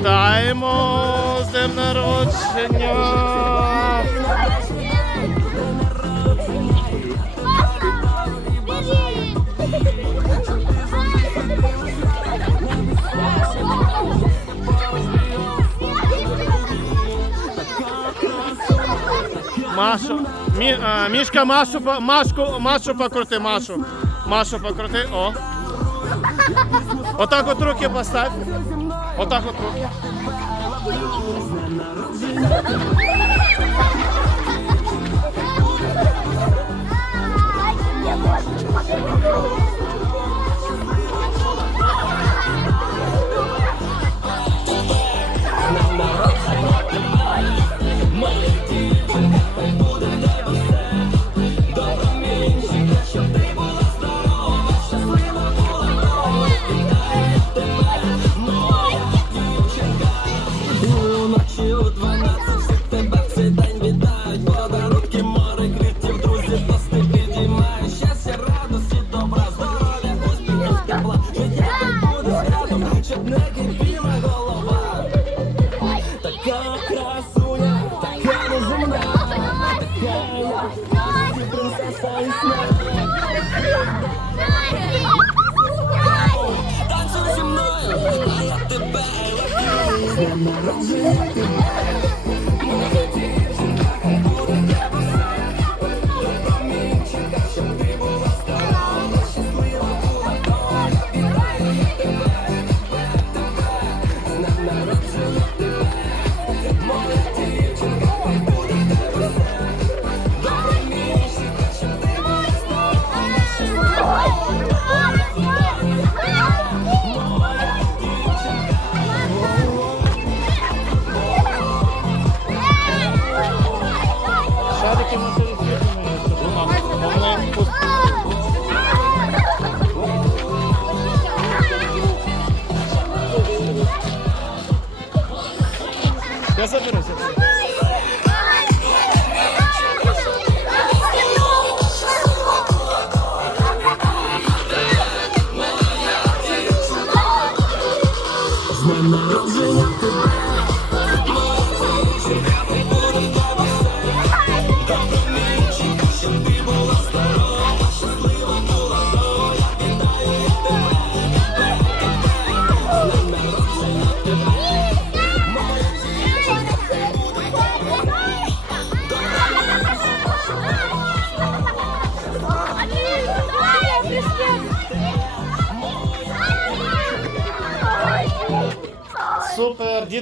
Вітаємо з днем народження! Машу, Мі, а, Мішка, Машу, Машку, Машу покрути, Машу. Машу покрути, о. Отак от руки поставь. Отак от руки. Уночі I'm not a victim.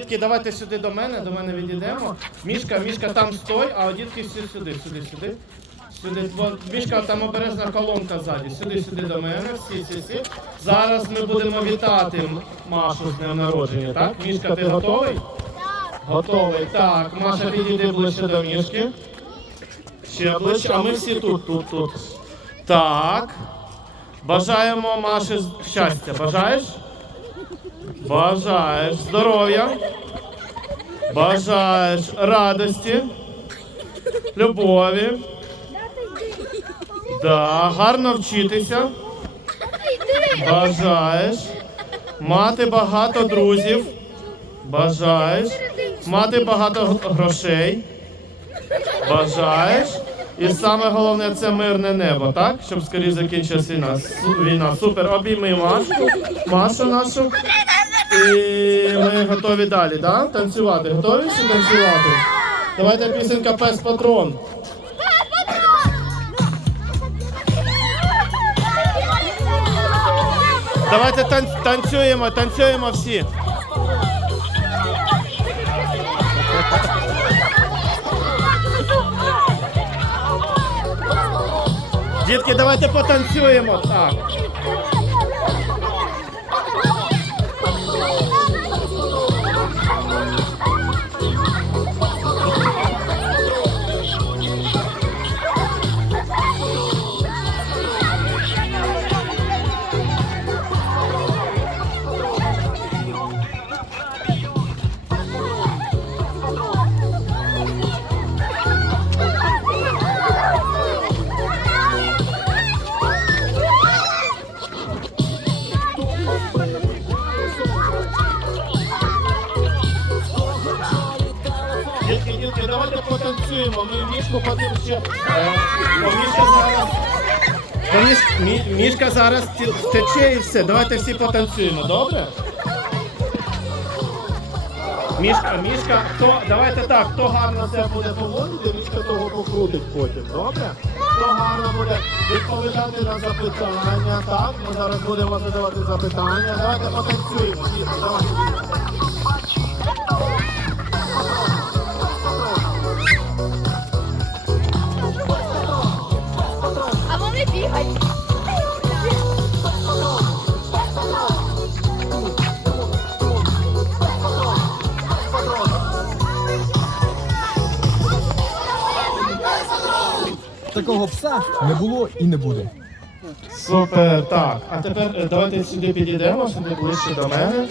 Супер, давайте сюди до мене, до мене відійдемо. Мішка, мішка там стой, а дітки всі сюди, сюди, сюди. Сюди, мішка там обережна колонка ззаді. Сюди, сюди до мене, всі, всі, всі. Зараз ми будемо вітати Машу з днем народження, так? Мішка, ти готовий? Готовий. Так, Маша, підійди ближче до мішки. Ще ближче, а ми всі тут, тут, тут. Так. Бажаємо Маші щастя. Бажаєш? Бажаєш здоров'я, бажаєш радості, любові, да, гарно вчитися, бажаєш мати багато друзів, бажаєш мати багато грошей, бажаєш. І саме головне це мирне небо, так? Щоб скоріше закінчилася війна. Війна. Супер, обійми Машу, Машу нашу. І ми готові далі, да? Танцювати. Готові всі танцювати? Давайте пісенька Пес Патрон. Давайте тан- танцюємо, танцюємо всі. Дітки, давайте потанцюємо. Так. Зараз втече і все. Давайте всі потанцюємо, добре? Мішка, мішка, хто, давайте так, хто гарно себе буде поводити, мішка того покрутить потім, добре? Хто гарно буде відповідати на запитання, так? Ми зараз будемо задавати запитання. Давайте потанцюємо. Давайте. Такого пса не було і не буде. Супер, так. А тепер е, давайте сюди підійдемо, сюди ближче до мене.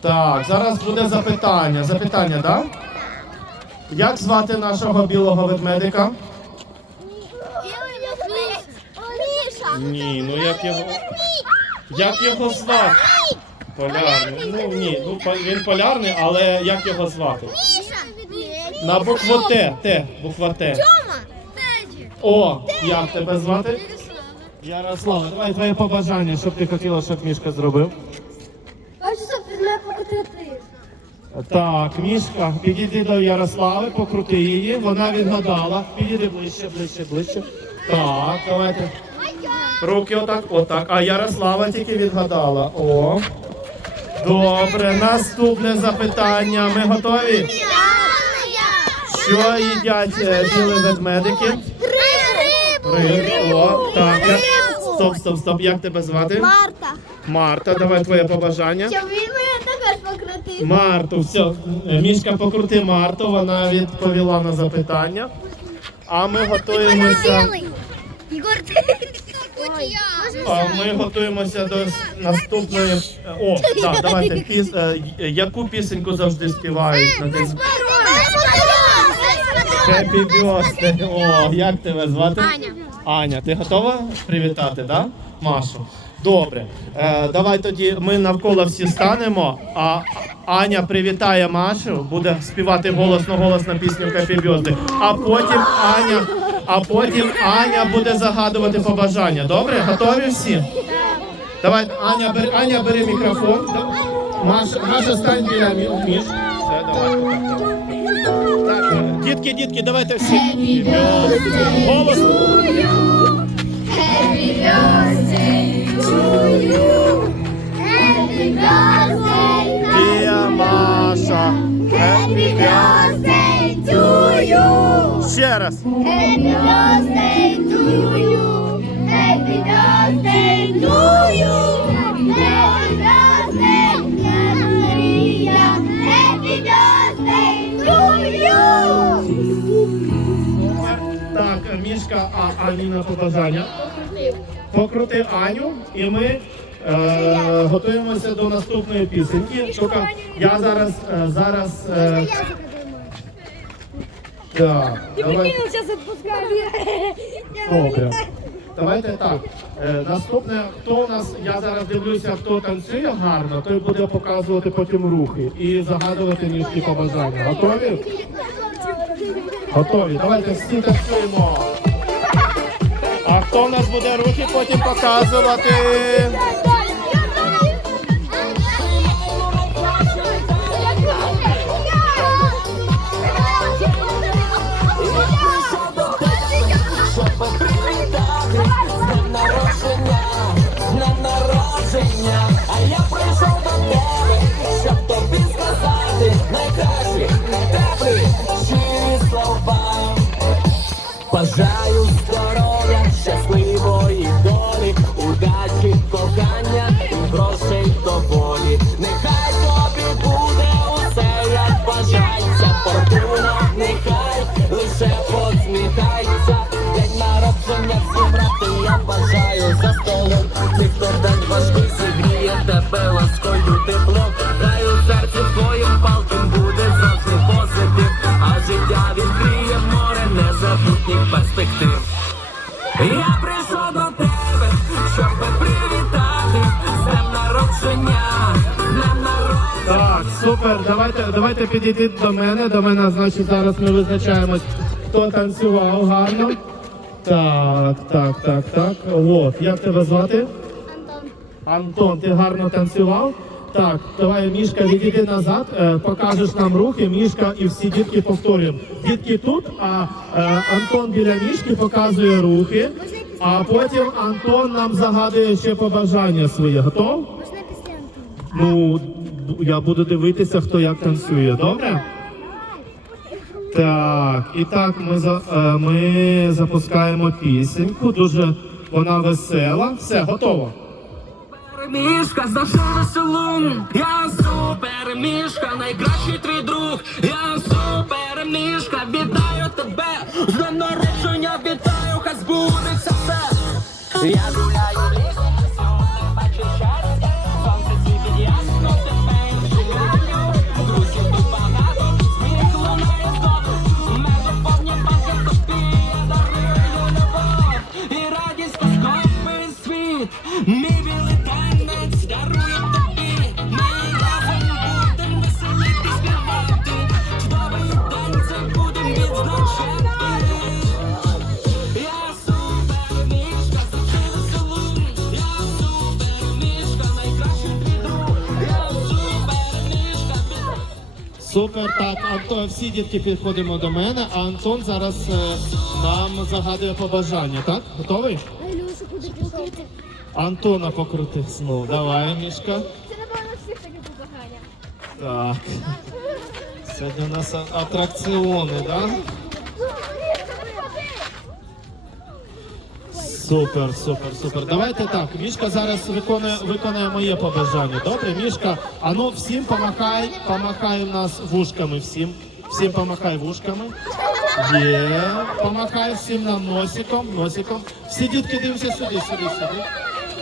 Так, зараз буде запитання. Запитання, так? Як звати нашого білого ведмедика? Ні, ну як його. Як його звати? Полярний. Ну ні, ну по- він полярний, але як його звати? На букву Т. Т. Буква Т. О, як тебе звати? Ярослава, давай твоє побажання, що б ти хотіла, щоб мішка зробив. Хочеться під мене покотити. Так, мішка, підійди до Ярослави, покрути її, вона відгадала. Підійди ближче, ближче, ближче. Так, давайте. Руки отак, отак. А Ярослава тільки відгадала. О. Добре, наступне запитання. Ми готові? Що їдять е, білі ведмедики? Риб. О, так. Стоп, стоп, стоп. Як тебе звати? Марта. Марта, давай твоє побажання. Щоб він мене також покрутив. Марту, все. Мішка покрути Марту, вона відповіла на запитання. А ми готуємося. Ігор, ти. А ми готуємося до наступної. О, так, давайте. Піс... е, Яку пісеньку завжди співають на день? Happy birthday. О, як тебе звати? Аня. Аня, ти готова привітати, да? Машу? Добре. Е, давай тоді ми навколо всі станемо, а Аня привітає Машу, буде співати голосно-голосно пісню Happy Birthday, А потім Аня, а потім Аня буде загадувати побажання. Добре? Готові всі? Давай, Аня, бери, Аня, бери мікрофон. Маша, Маша, стань біля мі- між. Все, давай. Так, е, дітки, дітки, давайте всі. Happy birthday. Голосно. Happy birthday to you. Happy birthday. Дія Маша. Happy birthday to you. Ще раз. Happy birthday to you. Happy birthday to you. Мішка, а Аніна побажання. Покрути Аню, і ми е, готуємося до наступної пісеньки. Тільки я зараз е, зараз. Е, так, давай. зараз. Добре. Давайте так. Е, наступне, хто у нас, я зараз дивлюся, хто танцює гарно, той буде показувати потім рухи і загадувати ніжні побажання. Готові? Готові. Давайте всі танцюємо. Хто в нас буде рухи потім показувати? А я прийшов до тебе, щоб тобі сказати найкращі, теплі, щирі слова. Бажаю тебе ласкою теплом. Хай у серці твоїм палким буде завжди позитив, а життя відкриє море незабутніх перспектив. Я прийшов до тебе, щоб привітати з днем народження. Так, Супер, давайте, давайте підійдіть до мене. До мене, значить, зараз ми визначаємось, хто танцював гарно. Так, так, так, так. От, як тебе звати? Антон. Ти гарно танцював. Так, давай, Мішка, відійди назад, е, покажеш нам рухи, Мішка і всі дітки повторюємо. Дітки тут, а е, Антон біля Мішки показує рухи, а потім Антон нам загадує ще побажання своє. Готов? Можна після Антона? Ну, я буду дивитися, хто як танцює, добре? Так, і так ми, за, е, ми запускаємо пісеньку. Дуже вона весела. Все, готово. Мішка завжди веселун, я супер мішка, найкращий твій друг, я супер мішка, вітаю тебе, з днем народження вітаю, хай збудеться все. Я гуляю лісом, Антон, всі дітки підходимо до мене, а Антон зараз е, нам загадує побажання, так? Готовий? А Ілюша куди покрути? Антона покрути знов. Давай, Мішка. Це, напевно, всіх таке побажання. Так. Сьогодні у нас атракціони, так? Да? Супер, супер, супер. Давайте так. Мішка зараз виконує, виконує моє побажання. Добре, Мішка, а ну всім помахай, помахай у нас вушками всім. Всім помахай вушками. Є. Помахай всім нам носиком, носиком. Всі дітки дивимося сюди, сюди, сюди.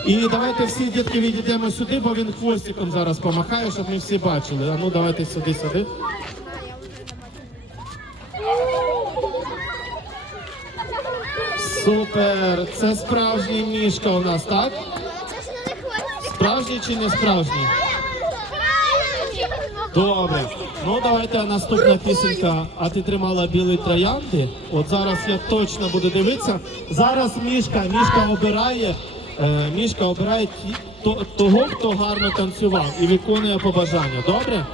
І давайте всі дітки відійдемо сюди, бо він хвостиком зараз помахає, щоб ми всі бачили. А ну давайте сюди, сюди. Супер! Це справжній мішка у нас, так? Справжній чи не справжній? Добре. Ну давайте наступна пісенька. А ти тримала білі троянди? От зараз я точно буду дивитися. Зараз мішка, мішка обирає. Е, мішка обирає того, хто гарно танцював і виконує побажання. Добре?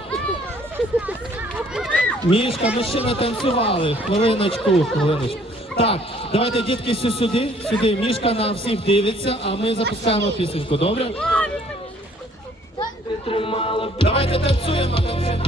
Мішка, ми ще не танцювали. Хвилиночку, хвилиночку. Так, давайте дітки всі сюди, сюди. Мішка на всіх дивиться, а ми запускаємо пісеньку. Добре? Давайте танцюємо, танцюємо.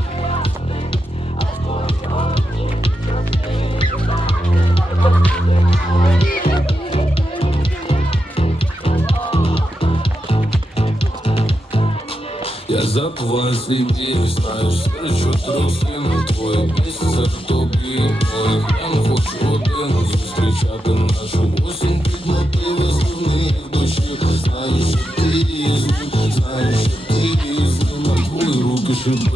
Свій біль, знаєш, що трусину твоє місце в тобі. Моїх Я не хочу один зустрічати нашу осінь під мотиви сумних душі Знаєш, що ти ним, знаєш, що ти з ним. На твої руки шипи,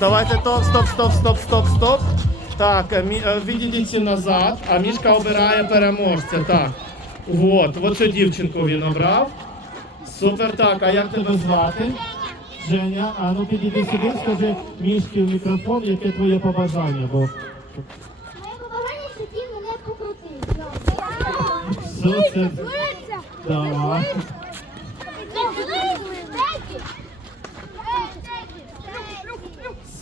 давайте топ, стоп, стоп, стоп, стоп, стоп. Так, е, мі- е, відійдіть назад, а мішка обирає переможця. Так. От, оцю дівчинку він обрав. Супер, так, а як тебе звати? Женя, а ну підійди сюди, скажи мішки в мікрофон, яке твоє побажання, бо Моє побагання, що ти мене покрутив. що це? Куриця.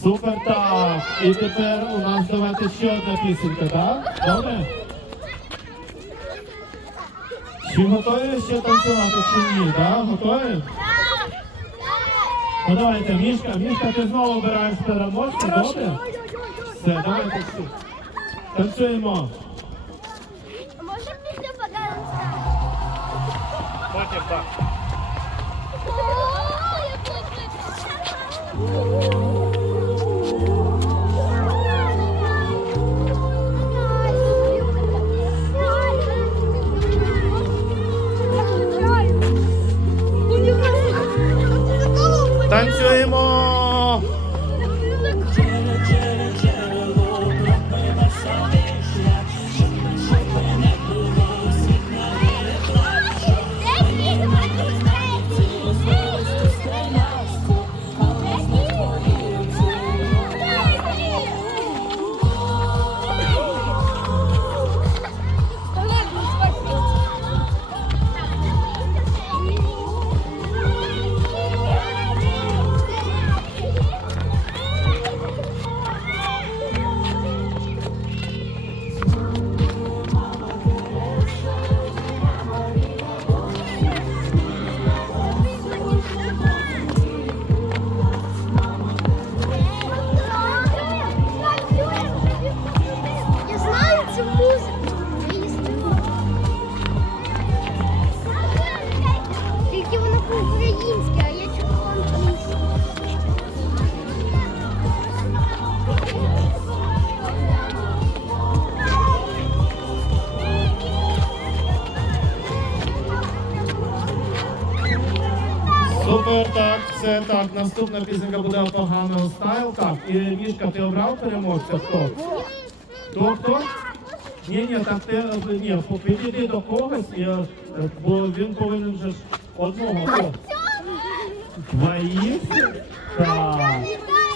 Супер, так. І тепер у нас давайте ще одна пісенька, так? Добре? Чи готові ще танцювати, чи ні? Так? Готові? Ну давайте, Мішка, Мішка, ти знову обираєш переможця, добре? Все, давайте всі. Танцюємо. Можна після подарунка? Потім так. mgm Я хочу. Все так, наступна пісенька буде поганого стайл. Так, і Мішка, ти обрав переможця? Хто? Хто хто? Ні, ні, так ти ні, підійди до когось, е, бо він повинен вже ж одного. Хто? Двоїх? Так.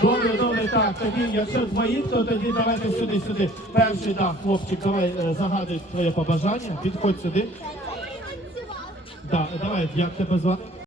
Добре, добре, так. Тоді, якщо двоїх, то тоді давайте сюди, сюди. Перший, так, хлопчик, давай е, загадуй твоє побажання. Підходь сюди. Так, давай, як тебе звати?